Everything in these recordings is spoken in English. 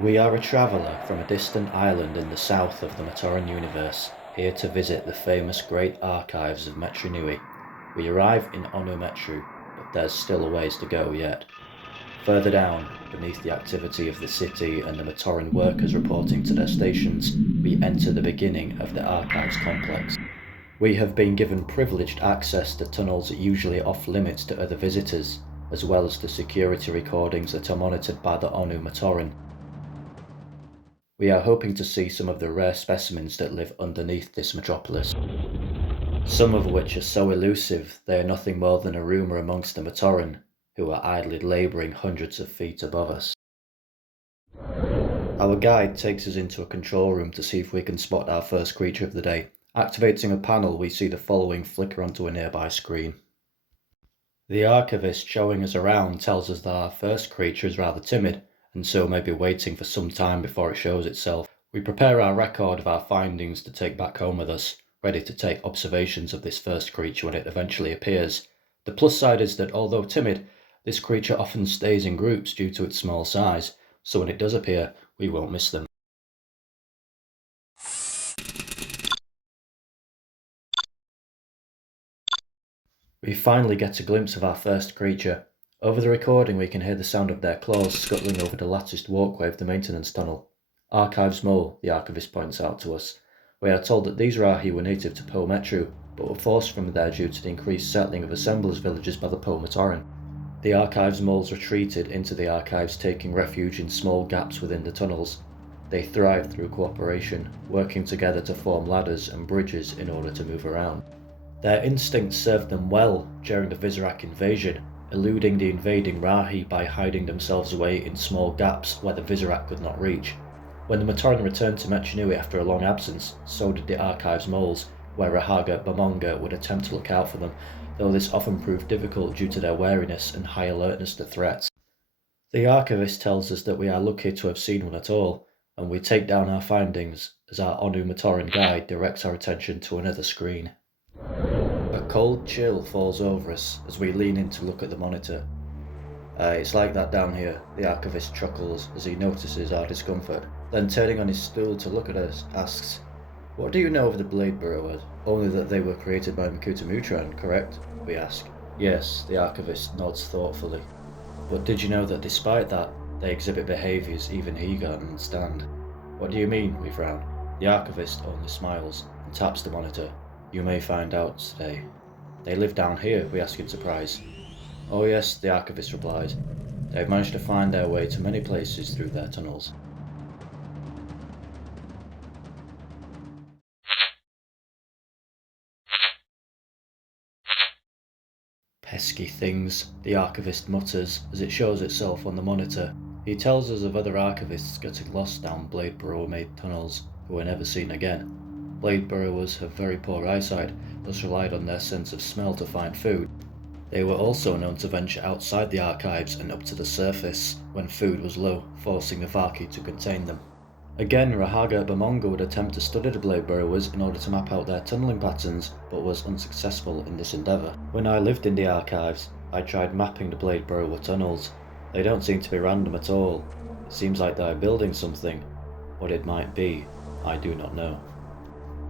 We are a traveller from a distant island in the south of the Matoran universe, here to visit the famous great archives of Metru Nui. We arrive in Onu Metru, but there's still a ways to go yet. Further down, beneath the activity of the city and the Matoran workers reporting to their stations, we enter the beginning of the archives complex. We have been given privileged access to tunnels usually off limits to other visitors, as well as the security recordings that are monitored by the Onu Matoran. We are hoping to see some of the rare specimens that live underneath this metropolis, some of which are so elusive they are nothing more than a rumour amongst the Matoran, who are idly labouring hundreds of feet above us. Our guide takes us into a control room to see if we can spot our first creature of the day. Activating a panel, we see the following flicker onto a nearby screen. The archivist showing us around tells us that our first creature is rather timid, and so may be waiting for some time before it shows itself. We prepare our record of our findings to take back home with us, ready to take observations of this first creature when it eventually appears. The plus side is that although timid, this creature often stays in groups due to its small size, so when it does appear, we won't miss them. We finally get a glimpse of our first creature. Over the recording we can hear the sound of their claws scuttling over the latticed walkway of the maintenance tunnel. Archives mole, the archivist points out to us. We are told that these Rahi were native to Po Metru, but were forced from there due to the increased settling of assemblers villages by the Po Matoran. The archives moles retreated into the archives, taking refuge in small gaps within the tunnels. They thrive through cooperation, working together to form ladders and bridges in order to move around. Their instincts served them well during the Vizorak invasion, eluding the invading Rahi by hiding themselves away in small gaps where the Vizorak could not reach. When the Matoran returned to Metru Nui after a long absence, so did the archives moles, where Rahaga Bamonga would attempt to look out for them, though this often proved difficult due to their wariness and high alertness to threats. The archivist tells us that we are lucky to have seen one at all, and we take down our findings as our Onu Matoran guide directs our attention to another screen. A cold chill falls over us as we lean in to look at the monitor. It's like that down here, the archivist chuckles as he notices our discomfort, then turning on his stool to look at us, asks, "What do you know of the blade burrowers? Only that they were created by Mutran, correct?" we ask. "Yes," the archivist nods thoughtfully. "But did you know that despite that, they exhibit behaviours even he can't understand?" "What do you mean?" we frown. The archivist only smiles and taps the monitor. "You may find out today." "They live down here?" we ask in surprise. "Oh yes," the archivist replies. "They've managed to find their way to many places through their tunnels." "Pesky things," the archivist mutters as it shows itself on the monitor. He tells us of other archivists getting lost down blade burrower-made tunnels who were never seen again. Blade burrowers have very poor eyesight, thus relied on their sense of smell to find food. They were also known to venture outside the archives and up to the surface when food was low, forcing the Vaki to contain them. Again, Rahaga Bamonga would attempt to study the blade burrowers in order to map out their tunnelling patterns, but was unsuccessful in this endeavour. When I lived in the archives, I tried mapping the blade burrower tunnels. They don't seem to be random at all. It seems like they are building something. What it might be, I do not know.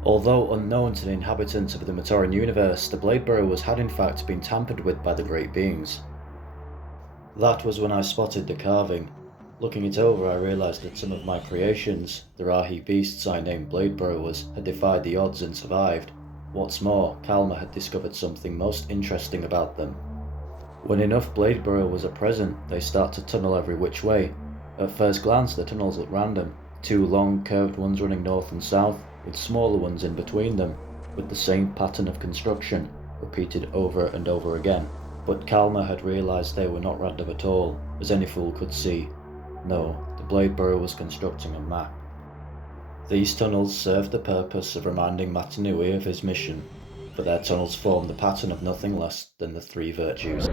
Although unknown to the inhabitants of the Matoran universe, the blade burrowers had in fact been tampered with by the great beings. That was when I spotted the carving. Looking it over, I realised that some of my creations, the Rahi beasts I named blade burrowers, had defied the odds and survived. What's more, Kalma had discovered something most interesting about them. When enough blade burrowers are present, they start to tunnel every which way. At first glance, the tunnels look random. Two long, curved ones running north and south, with smaller ones in between them, with the same pattern of construction, repeated over and over again. But Kalma had realised they were not random at all, as any fool could see. No, the blade burrower was constructing a map. These tunnels served the purpose of reminding Metru Nui of his mission, for their tunnels form the pattern of nothing less than the three virtues.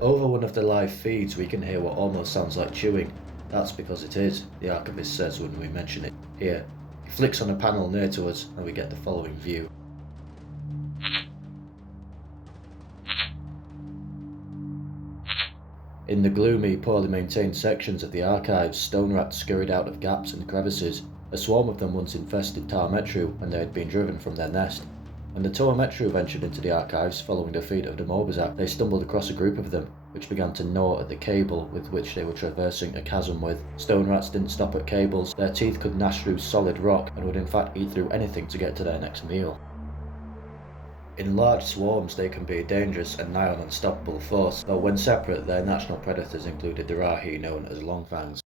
Over one of the live feeds we can hear what almost sounds like chewing. That's because it is, the archivist says when we mention it. Here, he flicks on a panel near to us and we get the following view. In the gloomy, poorly maintained sections of the archives, stone rats scurried out of gaps and crevices. A swarm of them once infested Tar Metru when they had been driven from their nest. When the Tar Metru ventured into the archives following defeat of the Morbazak, they stumbled across a group of them, which began to gnaw at the cable with which they were traversing a chasm with. Stone rats didn't stop at cables. Their teeth could gnash through solid rock and would in fact eat through anything to get to their next meal. In large swarms they can be a dangerous and nigh on unstoppable force, though when separate their natural predators included the Rahi known as longfangs.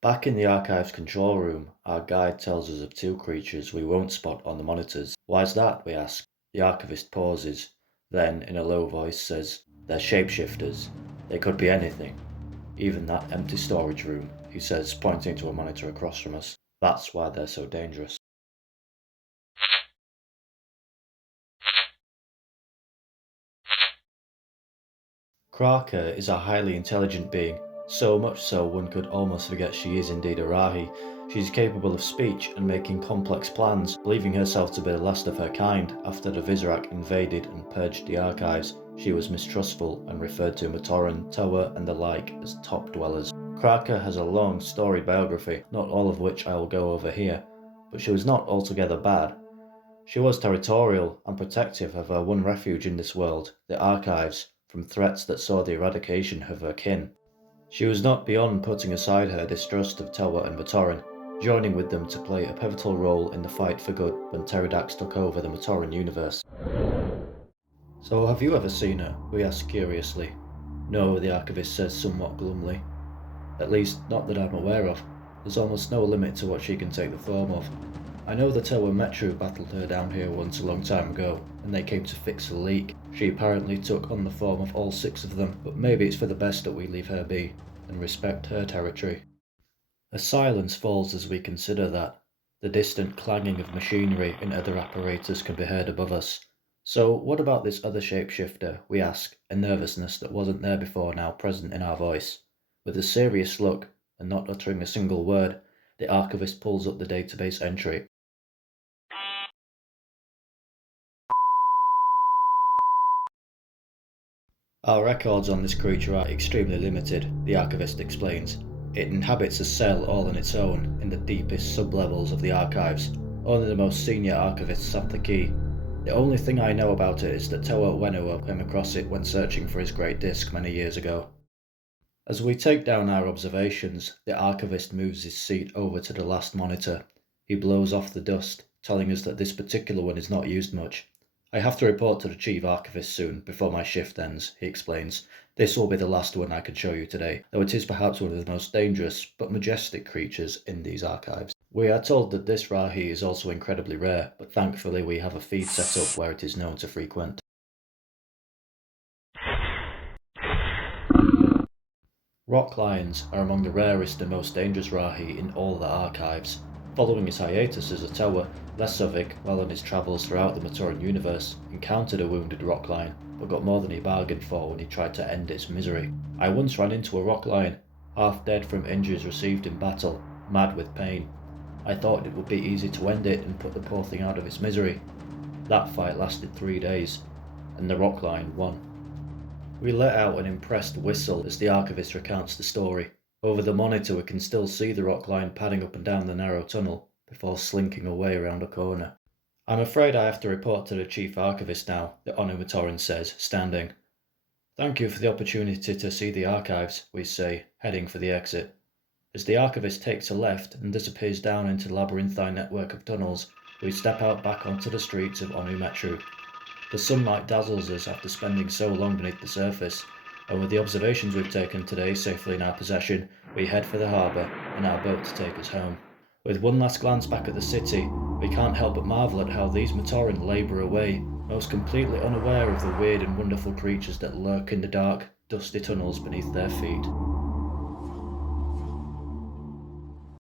Back in the archive's control room, our guide tells us of two creatures we won't spot on the monitors. Why's that, we ask. The archivist pauses, then in a low voice says, "They're shapeshifters. They could be anything. Even that empty storage room," he says, pointing to a monitor across from us. "That's why they're so dangerous." Krahka is a highly intelligent being, so much so one could almost forget she is indeed a Rahi. She is capable of speech and making complex plans, believing herself to be the last of her kind. After the Vizorak invaded and purged the archives, she was mistrustful and referred to Matoran, Toa and the like as top dwellers. Krahka has a long, storied biography, not all of which I will go over here, but she was not altogether bad. She was territorial and protective of her one refuge in this world, the archives, from threats that saw the eradication of her kin. She was not beyond putting aside her distrust of Toa and Matoran, joining with them to play a pivotal role in the fight for good when Pterodax took over the Matoran universe. "So have you ever seen her?" we ask curiously. "No," the archivist says somewhat glumly. "At least, not that I'm aware of. There's almost no limit to what she can take the form of. I know the Toa Metru battled her down here once a long time ago, and they came to fix a leak. She apparently took on the form of all 6 of them, but maybe it's for the best that we leave her be, and respect her territory." A silence falls as we consider that. The distant clanging of machinery and other apparatus can be heard above us. "So what about this other shapeshifter?" we ask, a nervousness that wasn't there before now present in our voice. With a serious look, and not uttering a single word, the archivist pulls up the database entry. "Our records on this creature are extremely limited," the archivist explains. "It inhabits a cell all on its own, in the deepest sublevels of the archives. Only the most senior archivists have the key. The only thing I know about it is that Toa Wenua came across it when searching for his great disk many years ago." As we take down our observations, the archivist moves his seat over to the last monitor. He blows off the dust, telling us that this particular one is not used much. "I have to report to the chief archivist soon, before my shift ends," he explains. "This will be the last one I can show you today, though it is perhaps one of the most dangerous but majestic creatures in these archives." We are told that this Rahi is also incredibly rare, but thankfully we have a feed set up where it is known to frequent. Rock lions are among the rarest and most dangerous Rahi in all the archives. Following his hiatus as a Toa, Lesovic, while on his travels throughout the Matoran universe, encountered a wounded rock lion, but got more than he bargained for when he tried to end its misery. "I once ran into a rock lion, half dead from injuries received in battle, mad with pain. I thought it would be easy to end it and put the poor thing out of its misery. That fight lasted 3 days, and the rock lion won." We let out an impressed whistle as the archivist recounts the story. Over the monitor we can still see the rock lion padding up and down the narrow tunnel, before slinking away around a corner. "I'm afraid I have to report to the chief archivist now," the Matoran says, standing. "Thank you for the opportunity to see the archives," we say, heading for the exit. As the archivist takes a left and disappears down into the labyrinthine network of tunnels, we step out back onto the streets of Metru. The sunlight dazzles us after spending so long beneath the surface, and with the observations we've taken today safely in our possession, we head for the harbour and our boat to take us home. With one last glance back at the city, we can't help but marvel at how these Matoran labour away, most completely unaware of the weird and wonderful creatures that lurk in the dark, dusty tunnels beneath their feet.